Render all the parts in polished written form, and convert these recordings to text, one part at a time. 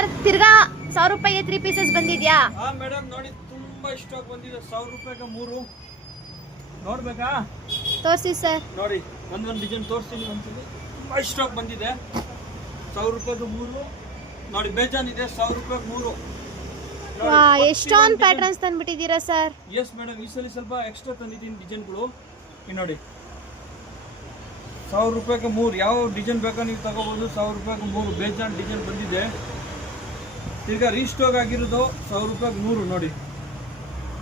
Sir ತಿರ್ಗಾ 1000 ರೂಪಾಯಿಗೆ 3 pieces ಬಂದಿದ್ಯಾ? ಹಾ ಮೇಡಮ್ ನೋಡಿ ತುಂಬಾ ಸ್ಟಾಕ್ ಬಂದಿದೆ. 1000 ರೂಪಾಯಿಗೆ 3 ನೋಡ್ಬೇಕಾ? ತೋರಿಸಿ ಸರ್. ನೋಡಿ ಒಂದೊಂದು ಡಿಸೈನ್ ತೋರಿಸ್ತೀನಿ ಒಂದ್ಸಲಿ. ತುಂಬಾ ಸ್ಟಾಕ್ ಬಂದಿದೆ. 1000 ರೂಪಾಯಿಗೆ 3 ನೋಡಿ ಬೇಜಾನಿದೆ. 1000 ರೂಪಾಯಿಗೆ 3 ವಾ ಎಷ್ಟೊಂದು ಪ್ಯಾಟರ್ನ್ಸ್ ತಂದ್ಬಿಟ್ಟಿದ್ದೀರಾ ಸರ್. ಎಸ್ ಮೇಡಮ್ ಈ ಸಲ ಸ್ವಲ್ಪ ಎಕ್ಸ್ಟ್ರಾ ತಂದಿದ್ದೀನಿ ಡಿಸೈನ್ಗಳು. ನೋಡಿ 1000 ರೂಪಾಯಿಗೆ 3 ಯಾವ ಡಿಸೈನ್ ಬೇಕಾ ನೀವು ತಗೋಬೋದು. 1000 ರೂಪಾಯಿಗೆ 3 ಬೇಜಾನ್ ಡಿಸೈನ್ ಬಂದಿದೆ. ಈಗ ರೀಸ್ಟಾಕ್ ಆಗಿರೋದು 1000 ರೂಪಾಯಿಗೆ 100 ನೋಡಿ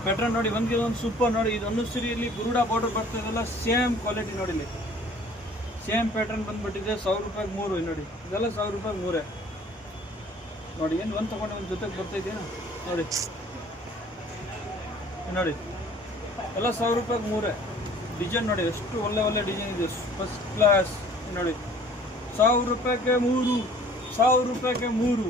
ಪ್ಯಾಟರ್ನ್ ನೋಡಿ. ಒಂದು ಸೂಪರ್ ನೋಡಿ. ಇದು ಅನ್ನುಸರಿಯಲ್ಲಿ ಬುರುಡಾ ಬಾರ್ಡರ್ ಬರ್ತಾ ಇದೆಲ್ಲ ಸೇಮ್ ಕ್ವಾಲಿಟಿ ನೋಡಿ. ಇಲ್ಲಿ ಸೇಮ್ ಪ್ಯಾಟರ್ನ್ ಬಂದ್ಬಿಟ್ಟಿದೆ. 1000 ರೂಪಾಯಿಗೆ 3 ನೋಡಿ. ಇದೆಲ್ಲ 1000 ರೂಪಾಯಿಗೆ 3 ನೋಡಿ. ಏನು ಒಂದು ತಗೊಂಡು ಒಂದು ಜೊತೆಗೆ ಬರ್ತಾ ಇದೆಯಾ ನೋಡಿ. ನೋಡಿ ಎಲ್ಲ 1000 ರೂಪಾಯಿಗೆ 3 ಡಿಸೈನ್ ನೋಡಿ. ಎಷ್ಟು ಒಳ್ಳೆ ಒಳ್ಳೆ ಡಿಸೈನ್ ಇದೆ. ಫಸ್ಟ್ ಕ್ಲಾಸ್ ನೋಡಿ. 1000 ರೂಪಾಯಿಗೆ 3 1000 ರೂಪಾಯಿಗೆ 3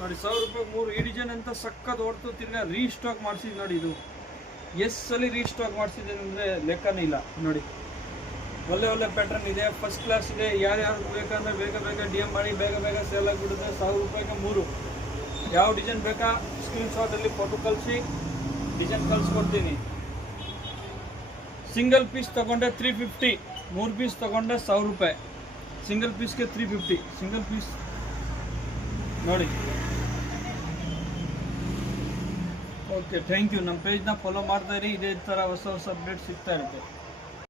ನೋಡಿ. 1000 ರೂಪಾಯಿಗೆ 3 ಈ ಡಿಸೈನ್ ಅಂತ ಸಕ್ಕತ್ ಹೊಡ್ತು. ತಿರ್ಗಾ ರೀಸ್ಟಾಕ್ ಮಾಡಿಸಿದ್ ನೋಡಿ. ಇದು ಎಸ್ಸಲ್ಲಿ ರೀಸ್ಟಾಕ್ ಮಾಡಿಸಿದ್ದೀನಿ ಅಂದರೆ ಲೆಕ್ಕನೇ ಇಲ್ಲ ನೋಡಿ. ಒಳ್ಳೆ ಒಳ್ಳೆ ಪ್ಯಾಟರ್ನ್ ಇದೆ. ಫಸ್ಟ್ ಕ್ಲಾಸ್ ಇದೆ. ಯಾರ್ಯಾರು ಬೇಕಂದ್ರೆ ಬೇಗ ಬೇಗ ಡಿ ಎಮ್ ಮಾಡಿ ಬೇಗ ಬೇಗ ಸೇಲ್ ಆಗಿಬಿಡುತ್ತೆ. 1000 ರೂಪಾಯಿಗೆ 3 ಯಾವ ಡಿಸೈನ್ ಬೇಕಾ ಸ್ಕ್ರೀನ್ಶಾಟಲ್ಲಿ ಫೋಟೋ ಕಳಿಸಿ ಡಿಸೈನ್ ಕಳಿಸ್ಕೊಡ್ತೀನಿ. ಸಿಂಗಲ್ ಪೀಸ್ ತಗೊಂಡೆ 350, 3 ಪೀಸ್ ತಗೊಂಡೆ 1000 ರೂಪಾಯಿ. ಸಿಂಗಲ್ ಪೀಸ್ಗೆ 350 ಸಿಂಗಲ್ ಪೀಸ್ ನೋಡಿ. Okay thank you. ನಮ್ಮ ಪೇಜ್ನ ಫಾಲೋ ಮಾಡ್ತಾ ಇರಿ. ಇದೇ ಥರ ಹೊಸ ಹೊಸ ಅಪ್ಡೇಟ್ ಸಿಗ್ತಾ ಇರುತ್ತೆ.